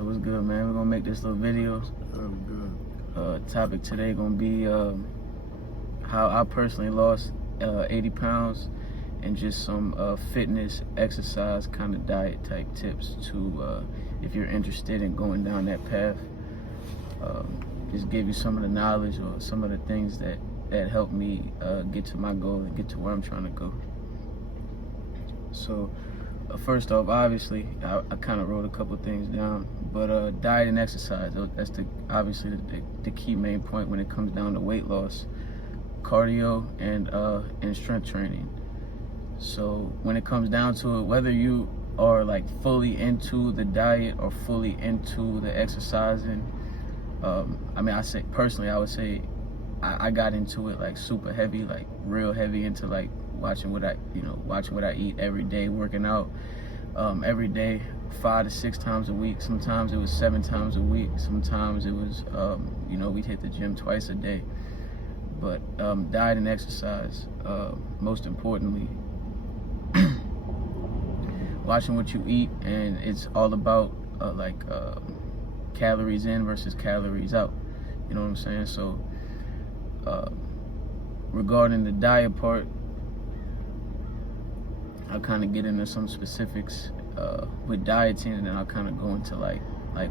So what's good, man? We're gonna make this little video. Good. Topic today gonna be how I personally lost 80 pounds and just some fitness, exercise, kind of diet type tips to if you're interested in going down that path. Just give you some of the knowledge or some of the things that helped me get to my goal and get to where I'm trying to go. So first off, obviously, I kind of wrote a couple things down, but diet and exercise, that's obviously the key main point when it comes down to weight loss, cardio, and strength training. So when it comes down to it, whether you are like fully into the diet or fully into the exercising, I mean, I would say I got into it like super heavy, like real heavy into like watching what I eat every day, working out every day, 5 to 6 times a week. Sometimes it was 7 times a week. Sometimes it was, we'd hit the gym twice a day. But diet and exercise, most importantly, watching what you eat, and it's all about calories in versus calories out. You know what I'm saying? So regarding the diet part, I'll kind of get into some specifics with dieting, and then I'll kind of go into like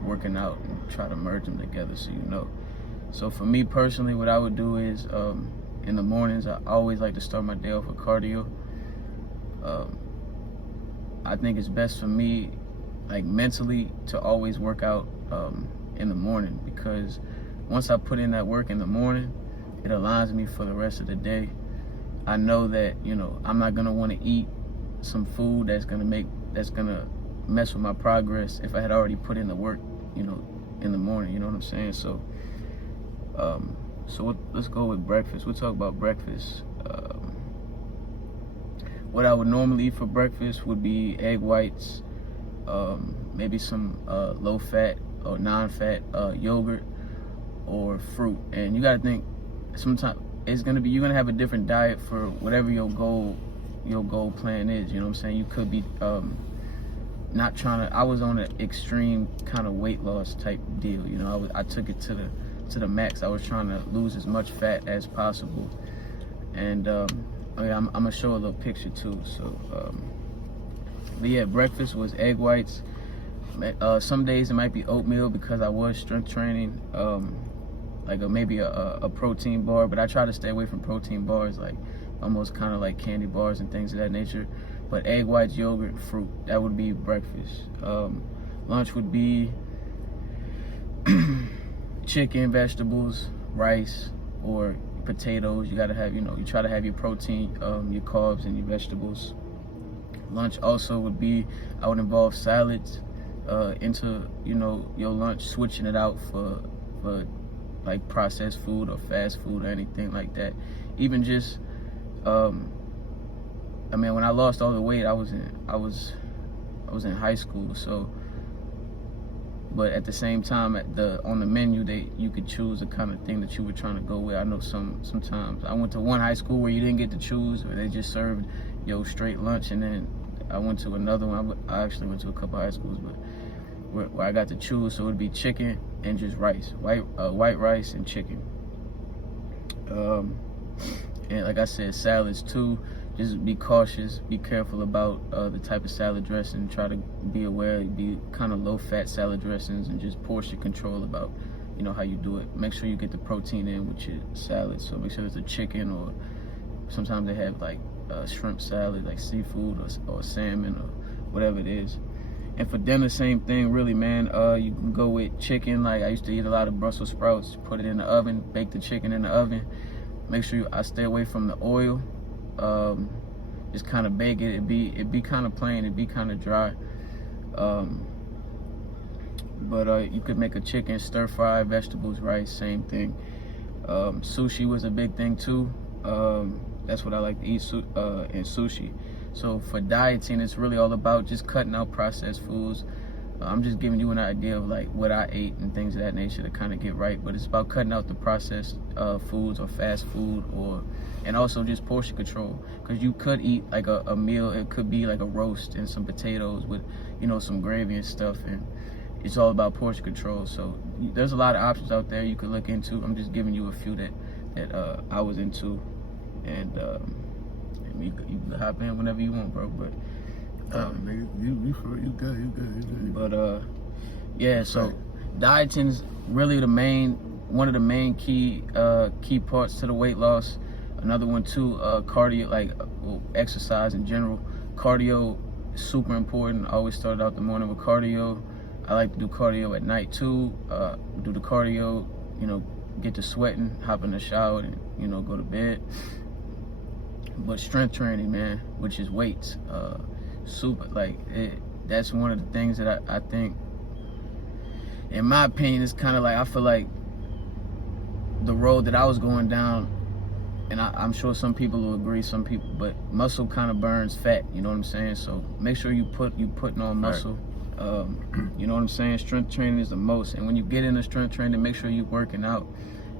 working out and try to merge them together, so you know. So for me personally, what I would do is in the mornings, I always like to start my day off with cardio. I think it's best for me, like mentally, to always work out in the morning, because once I put in that work in the morning, it aligns me for the rest of the day. I know that, I'm not gonna want to eat some food that's gonna mess with my progress if I had already put in the work, in the morning. You know what I'm saying? So, let's go with breakfast. We'll talk about breakfast. What I would normally eat for breakfast would be egg whites, maybe some low-fat or non-fat yogurt or fruit. And you gotta think, sometimes you're gonna have a different diet for whatever your goal plan is. You know what I'm saying? You could be not trying to. I was on an extreme kind of weight loss type deal. I took it to the max. I was trying to lose as much fat as possible. And I'm gonna show a little picture too. So but yeah, breakfast was egg whites. Some days it might be oatmeal because I was strength training. Maybe a protein bar, but I try to stay away from protein bars, like almost kind of like candy bars and things of that nature. But egg whites, yogurt, fruit, that would be breakfast. Lunch would be chicken, vegetables, rice, or potatoes. You gotta have, you try to have your protein, your carbs, and your vegetables. Lunch also would be, I would involve salads into, your lunch, switching it out for like processed food or fast food or anything like that. Even just, when I lost all the weight, I was in high school. So, but at the same time, on the menu, you could choose the kind of thing that you were trying to go with. I know sometimes I went to one high school where you didn't get to choose, or they just served straight lunch, and then I went to another one. I actually went to a couple high schools, but where I got to choose, so it would be chicken and just rice, white rice and chicken. And like I said, salads too. Just be cautious, be careful about the type of salad dressing. Try to be aware, be kind of low-fat salad dressings, and just portion control about, how you do it. Make sure you get the protein in with your salad. So make sure it's a chicken, or sometimes they have like shrimp salad, like seafood or salmon or whatever it is. And for dinner, same thing, really, man. You can go with chicken. Like I used to eat a lot of Brussels sprouts. Put it in the oven, bake the chicken in the oven. Make sure I stay away from the oil. Just kind of bake it. It'd be kind of plain. It'd be kind of dry. But you could make a chicken stir fry, vegetables, rice, same thing. Sushi was a big thing too. That's what I like to eat in sushi. So for dieting, it's really all about just cutting out processed foods. I'm just giving you an idea of like what I ate and things of that nature to kind of get right. But it's about cutting out the processed foods or fast food, and also just portion control. Because you could eat like a meal. It could be like a roast and some potatoes with, some gravy and stuff. And it's all about portion control. So there's a lot of options out there you could look into. I'm just giving you a few that I was into, and you can hop in whenever you want, bro. But nigga, you good. But yeah. So dieting's really one of the main key parts to the weight loss. Another one too, cardio, like exercise in general. Cardio is super important. I always start out the morning with cardio. I like to do cardio at night too. Do the cardio, get to sweating, hop in the shower, and go to bed. But strength training, man, which is weights, super, that's one of the things that I think, in my opinion, is kind of like, I feel like the road that I was going down, and I'm sure some people will agree, but muscle kind of burns fat, you know what I'm saying? So make sure you putting on muscle. Right. You know what I'm saying? Strength training is the most, and when you get into strength training, make sure you're working out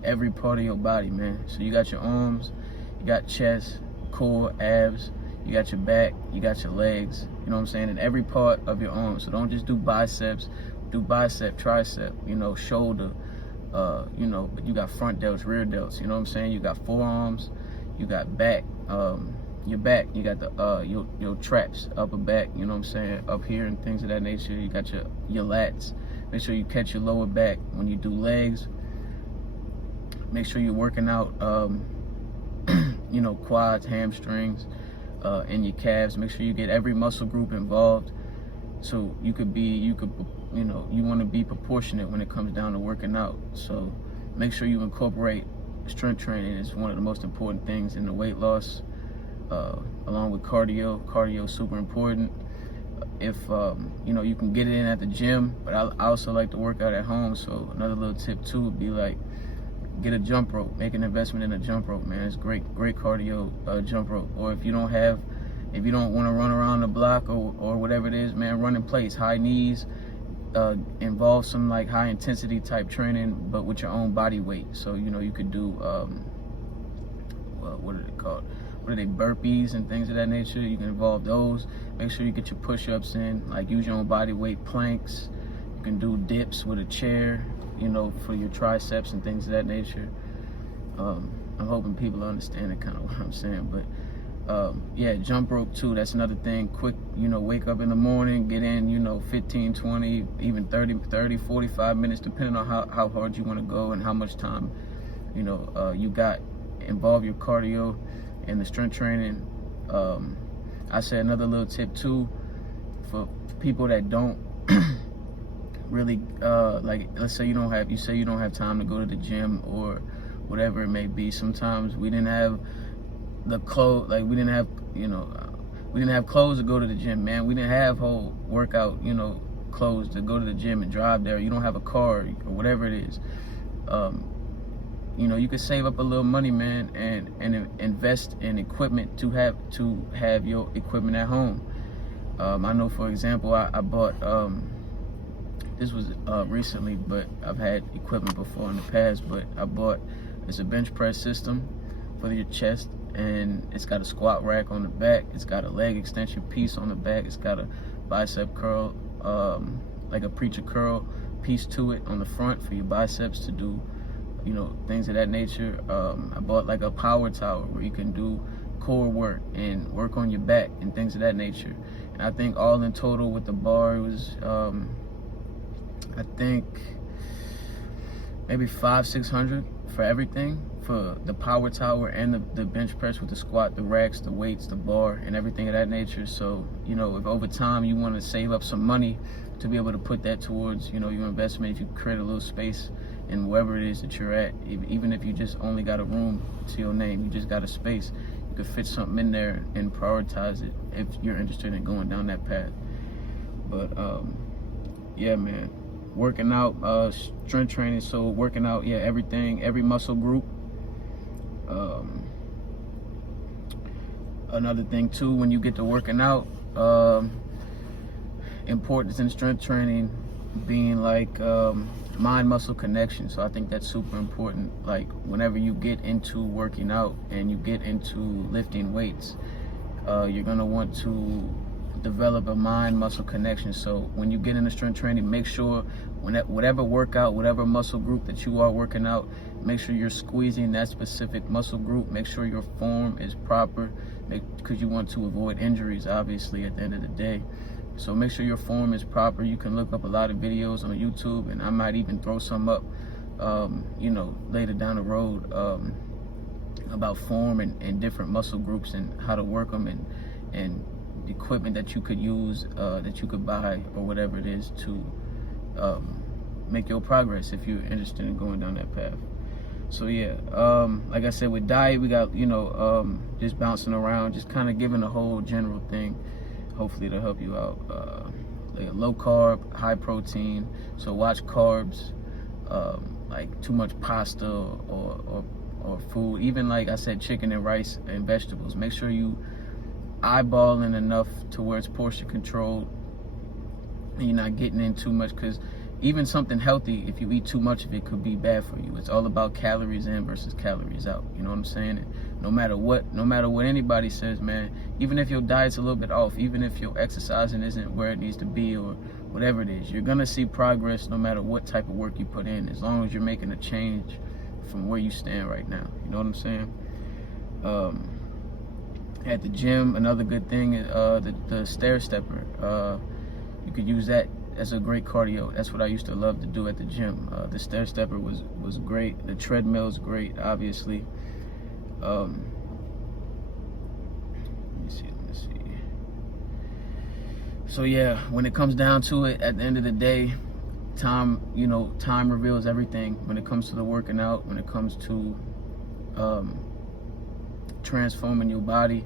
every part of your body, man. So you got your arms, you got chest, core, abs, you got your back, you got your legs, you know what I'm saying, and every part of your arms. So don't just do biceps, do bicep, tricep, shoulder, but you got front delts, rear delts, you know what I'm saying? You got forearms, you got back, your back, you got the your traps, upper back, you know what I'm saying, up here and things of that nature. You got your lats. Make sure you catch your lower back. When you do legs, make sure you're working out quads, hamstrings, and your calves. Make sure you get every muscle group involved, so you want to be proportionate when it comes down to working out. So make sure you incorporate strength training. It's one of the most important things in the weight loss, along with cardio. Cardio is super important. If you can get it in at the gym, but I also like to work out at home. So another little tip too would be like, get a jump rope. Make an investment in a jump rope, man. It's great cardio, jump rope. Or if you don't want to run around the block or whatever it is, man, run in place. High knees, involve some like high intensity type training, but with your own body weight. So you could do what are they called? What are they, burpees and things of that nature? You can involve those. Make sure you get your push-ups in, like use your own body weight, planks. You can do dips with a chair, for your triceps and things of that nature. I'm hoping people understand it kind of what I'm saying, but yeah, jump rope too. That's another thing. Quick, wake up in the morning, get in, 15, 20, even 30, 45 minutes, depending on how hard you want to go and how much time, you got. Involve your cardio and the strength training. I say another little tip too, for people that don't really, let's say you don't have time to go to the gym or whatever it may be. Sometimes we didn't have the clothes, we didn't have clothes to go to the gym, man. We didn't have whole workout, clothes to go to the gym and drive there. You don't have a car or whatever it is. You could save up a little money, man, and invest in equipment to have your equipment at home. I know, for example, I bought, this was recently, but I've had equipment before in the past, but it's a bench press system for your chest, and it's got a squat rack on the back. It's got a leg extension piece on the back. It's got a bicep curl, like a preacher curl piece to it on the front for your biceps to do, things of that nature. I bought like a power tower where you can do core work and work on your back and things of that nature. And I think all in total with the bar, it was, I think maybe $500-600 for everything, for the power tower and the bench press with the squat, the racks, the weights, the bar, and everything of that nature. So, if over time you want to save up some money to be able to put that towards, your investment, if you create a little space in wherever it is that you're at, even if you just only got a room to your name, you just got a space, you could fit something in there and prioritize it if you're interested in going down that path. But yeah, man, working out, strength training. So working out, yeah, everything, every muscle group. Another thing too, when you get to working out, importance in strength training being like mind-muscle connection. So I think that's super important. Like whenever you get into working out and you get into lifting weights, you're gonna want to develop a mind-muscle connection. So when you get into strength training, make sure whatever workout, whatever muscle group that you are working out, make sure you're squeezing that specific muscle group. Make sure your form is proper, because you want to avoid injuries, obviously, at the end of the day. So make sure your form is proper. You can look up a lot of videos on YouTube, and I might even throw some up, you know, later down the road, about form and different muscle groups and how to work them, and the equipment that you could use, that you could buy, or whatever it is to make your progress if you're interested in going down that path. So yeah, like I said, with diet, we got, you know, just bouncing around, just kind of giving a whole general thing. Hopefully it'll help you out. Like low carb, high protein. So watch carbs, like too much pasta or food. Even like I said, chicken and rice and vegetables. Make sure you eyeballing enough towards portion control, and you're not getting in too much, because even something healthy, if you eat too much of it, could be bad for you. It's all about calories in versus calories out. You know what I'm saying? And no matter what anybody says, man, even if your diet's a little bit off, even if your exercising isn't where it needs to be, or whatever it is, you're gonna see progress no matter what type of work you put in, as long as you're making a change from where you stand right now. You know what I'm saying? At the gym, another good thing is the stair stepper. You could use that as a great cardio. That's what I used to love to do at the gym. The stair stepper was great. The treadmill's great, obviously. Let me see. So yeah, when it comes down to it, at the end of the day, time reveals everything. When it comes to the working out, when it comes to transforming your body,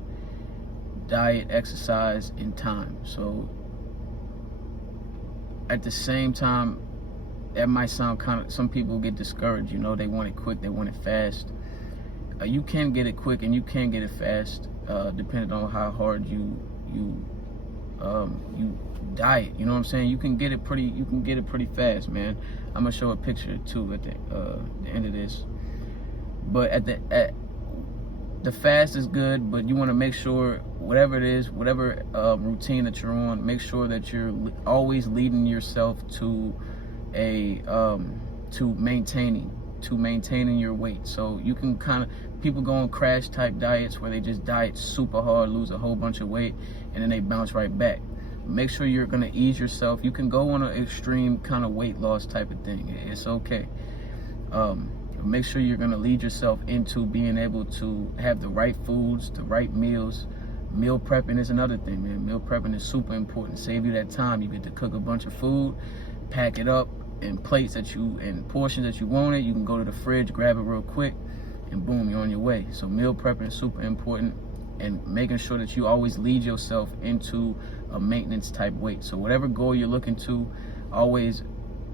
diet, exercise, and time. So at the same time, that might sound kind of, some people get discouraged, you know, they want it quick, they want it fast. You can get it quick and you can get it fast, depending on how hard you diet. You know what I'm saying? You can get it pretty fast, man. I'm gonna show a picture too at the end of this. But at the fast is good, but you want to make sure whatever it is, whatever routine that you're on, make sure that you're always leading yourself to maintaining your weight. So you can people go on crash type diets where they just diet super hard, lose a whole bunch of weight, and then they bounce right back. Make sure you're gonna ease yourself. You can go on an extreme kind of weight loss type of thing. It's okay. Make sure you're gonna lead yourself into being able to have the right foods, the right meals. Meal prepping is another thing, man. Meal prepping is super important. Save you that time. You get to cook a bunch of food, pack it up in plates and portions that you wanted. You can go to the fridge, grab it real quick, and boom, you're on your way. So meal prepping is super important, and making sure that you always lead yourself into a maintenance type weight. So whatever goal you're looking to, always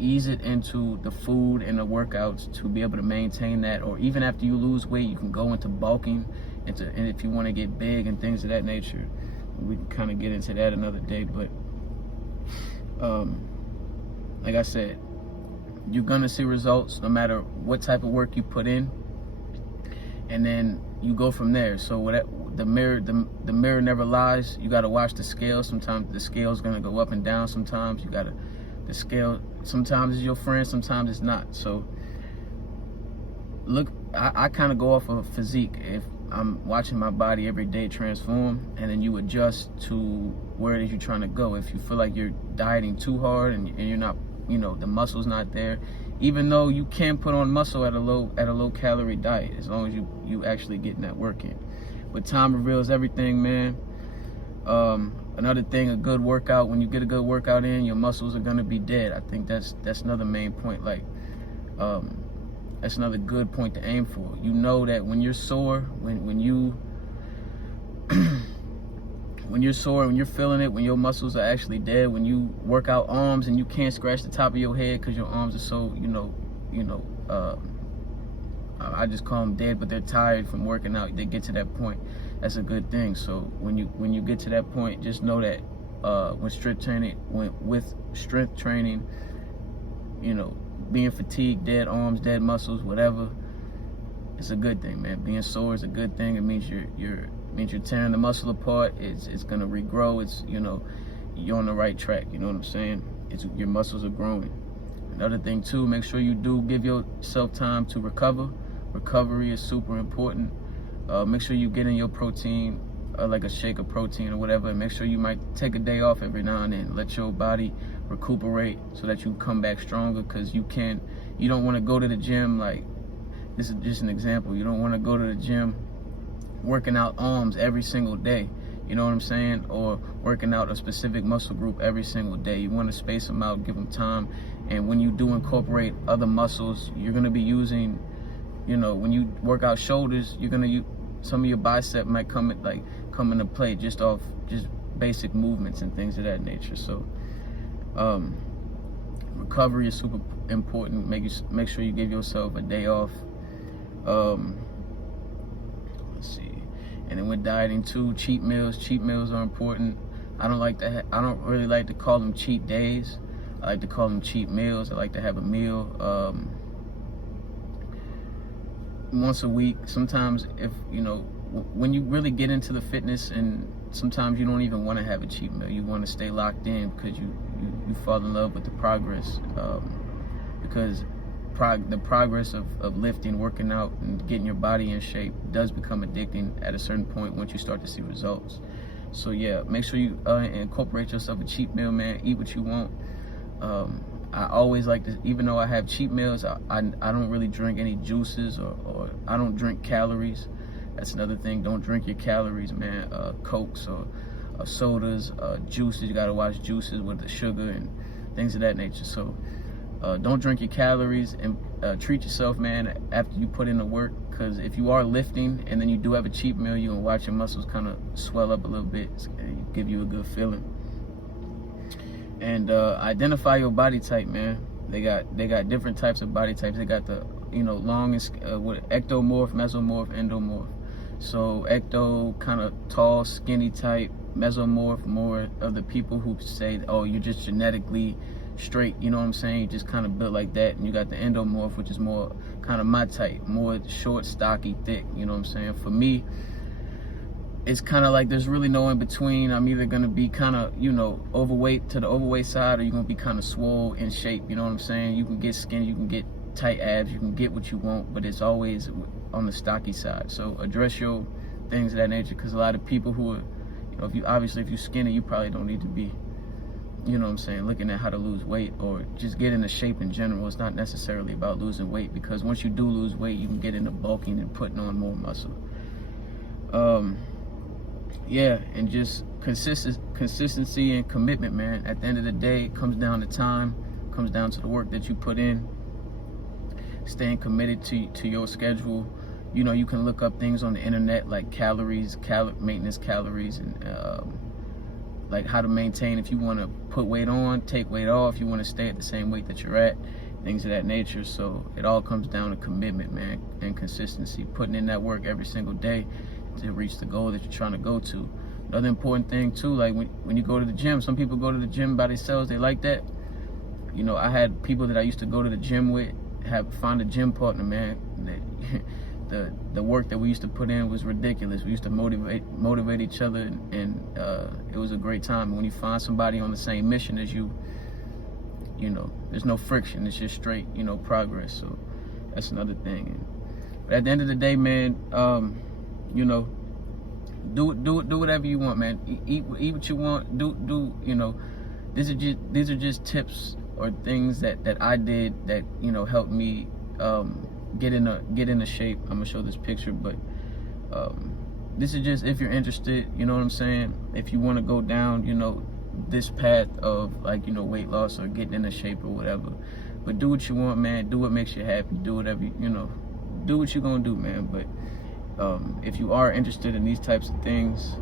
ease it into the food and the workouts to be able to maintain that. Or even after you lose weight, you can go into bulking, and if you want to get big and things of that nature. We can kind of get into that another day. But like I said, you're gonna see results no matter what type of work you put in, and then you go from there. So the mirror never lies. You got to watch the scale. Sometimes the scale's gonna go up and down. Sometimes the scale sometimes is your friend, sometimes it's not. So look, I kind of go off of physique. If I'm watching my body every day transform, and then you adjust to where it is you're trying to go. If you feel like you're dieting too hard and you're not, the muscle's not there, even though you can put on muscle at a low calorie diet, as long as you actually getting that work in. But time reveals everything, man. Another thing, a good workout, when you get a good workout in, your muscles are gonna be dead. I think that's another main point. Like, that's another good point to aim for. You know that when you're sore, when you're sore, when you're feeling it, when your muscles are actually dead, when you work out arms and you can't scratch the top of your head because your arms are so, I just call them dead, but they're tired from working out. They get to that point. That's a good thing. So when you get to that point, just know that with strength training, being fatigued, dead arms, dead muscles, whatever, it's a good thing, man. Being sore is a good thing. It means It means you're tearing the muscle apart. It's gonna regrow. It's, you know, you're on the right track. You know what I'm saying? Your muscles are growing. Another thing too, make sure you do give yourself time to recover. Recovery is super important. Make sure you get in your protein, like a shake of protein or whatever, and make sure you might take a day off every now and then. Let your body recuperate so that you come back stronger, because you don't want to go to the gym, like, this is just an example, you don't want to go to the gym working out arms every single day, you know what I'm saying, or working out a specific muscle group every single day. You want to space them out, give them time, and when you do incorporate other muscles, you're going to be using, you know, when you work out shoulders, you're going to use some of your bicep might come into play just off just basic movements and things of that nature. So recovery is super important. Make sure you give yourself a day off. Let's see. And then with dieting too, cheat meals are important. I don't really like to call them cheat days. I like to call them cheat meals. I like to have a meal once a week. Sometimes, if you know, when you really get into the fitness, and sometimes you don't even want to have a cheat meal. You want to stay locked in because you fall in love with the progress, because the progress of lifting, working out, and getting your body in shape does become addicting at a certain point once you start to see results. So yeah, make sure you incorporate yourself a cheat meal, man. Eat what you want. I always like to, even though I have cheat meals, I don't really drink any juices, or I don't drink calories. That's another thing. Don't drink your calories, man. Cokes or sodas, juices. You gotta watch juices with the sugar and things of that nature. So don't drink your calories, and treat yourself, man, after you put in the work. Because if you are lifting and then you do have a cheat meal, you're gonna watch your muscles kind of swell up a little bit and give you a good feeling. And identify your body type, man. They got different types of body types. They got the, you know, long and with ectomorph, mesomorph, endomorph. So ecto, kind of tall, skinny type. Mesomorph, more of the people who say, oh, you're just genetically straight, you know what I'm saying, you just kind of built like that. And you got the endomorph, which is more kind of my type, more short, stocky, thick, you know what I'm saying. For me, it's kind of like there's really no in between. I'm either going to be kind of, you know, overweight to the overweight side, or you're going to be kind of swole in shape, you know what I'm saying. You can get skinny, you can get tight abs, you can get what you want, but it's always on the stocky side. So address your things of that nature, because a lot of people who are, you know, if you're skinny, you probably don't need to be, you know what I'm saying, looking at how to lose weight, or just get into shape in general. It's not necessarily about losing weight, because once you do lose weight, you can get into bulking and putting on more muscle. Yeah, and just consistency and commitment, man. At the end of the day, it comes down to time, comes down to the work that you put in, staying committed to your schedule. You know, you can look up things on the internet like calories, maintenance calories, and like how to maintain, if you want to put weight on, take weight off, you want to stay at the same weight that you're at, things of that nature. So it all comes down to commitment, man, and consistency, putting in that work every single day to reach the goal that you're trying to go to. Another important thing too, like when you go to the gym, some people go to the gym by themselves, they like that. You know, I had people that I used to go to the gym with find a gym partner, man. The work that we used to put in was ridiculous. We used to motivate each other, and it was a great time. When you find somebody on the same mission as you, you know, there's no friction. It's just straight, you know, progress. So that's another thing. But at the end of the day, man, you know, do whatever you want, man. Eat what you want. Do you know? These are just tips or things that I did that, you know, helped me get into shape. I'm gonna show this picture, but this is just if you're interested, you know what I'm saying. If you want to go down, you know, this path of, like, you know, weight loss or getting into shape or whatever, but do what you want, man. Do what makes you happy. Do whatever you know. Do what you're gonna do, man. But if you are interested in these types of things,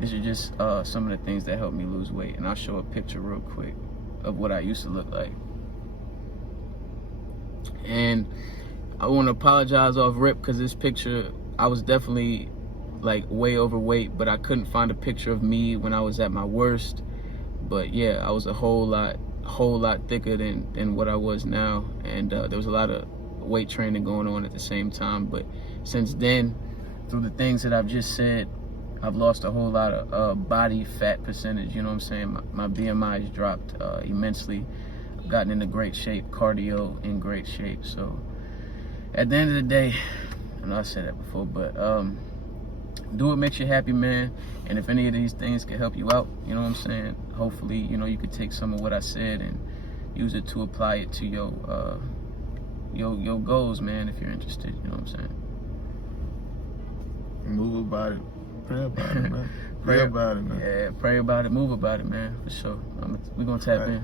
these are just some of the things that helped me lose weight. And I'll show a picture real quick of what I used to look like. And I want to apologize off rip, because this picture, I was definitely like way overweight, but I couldn't find a picture of me when I was at my worst. But yeah, I was a whole lot thicker than what I was now, and there was a lot of weight training going on at the same time. But since then, through the things that I've just said, I've lost a whole lot of body fat percentage. You know what I'm saying? My BMI has dropped immensely. I've gotten into great shape, cardio in great shape. So at the end of the day, I know I said that before, but do what makes you happy, man. And if any of these things can help you out, you know what I'm saying? Hopefully, you know, you could take some of what I said and use it to apply it to your goals, man, if you're interested. You know what I'm saying? Move about it. Pray about it, man. Pray about it, man. Yeah, pray about it, move about it, man, for sure. We're going to tap in.